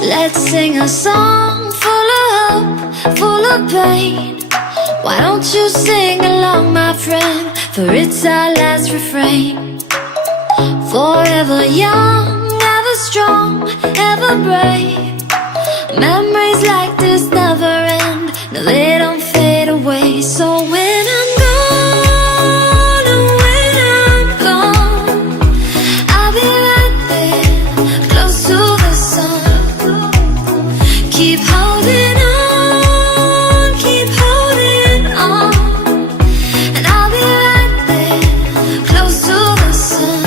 Let's sing a song full of hope, full of pain. Why don't you sing along, my friend? For it's our last refrain. Forever young, ever strong, ever brave. Memories like this never end. No, they don't fade away. So when I'm gone, and when I'm gone, I'll be right there, close to the sun. Keep holding on, keep holding on, and I'll be right there, close to the sun,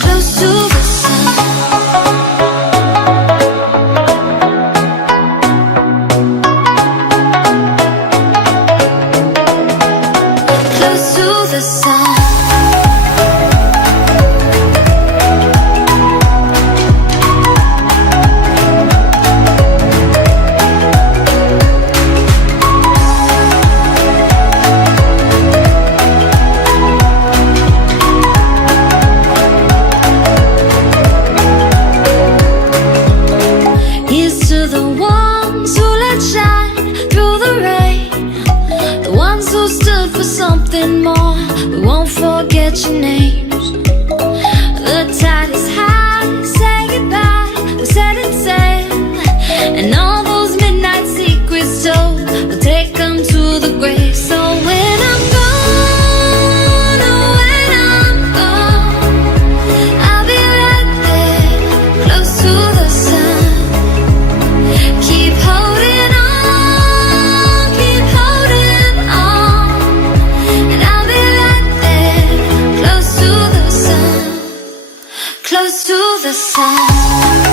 close to the sun. Close to the sun. Here's to the ones who let shine through the rain, the ones who stood for something more. We won't forget your names. The tide is high, say goodbye, we set it sail, and all those midnight secrets told, we'll take them to the grave. So when I'm gone, oh when I'm gone, I'll be right there, close to the sun. Keep holding on, keep holding on, and I'll be right there, close to the sun, close to the sun.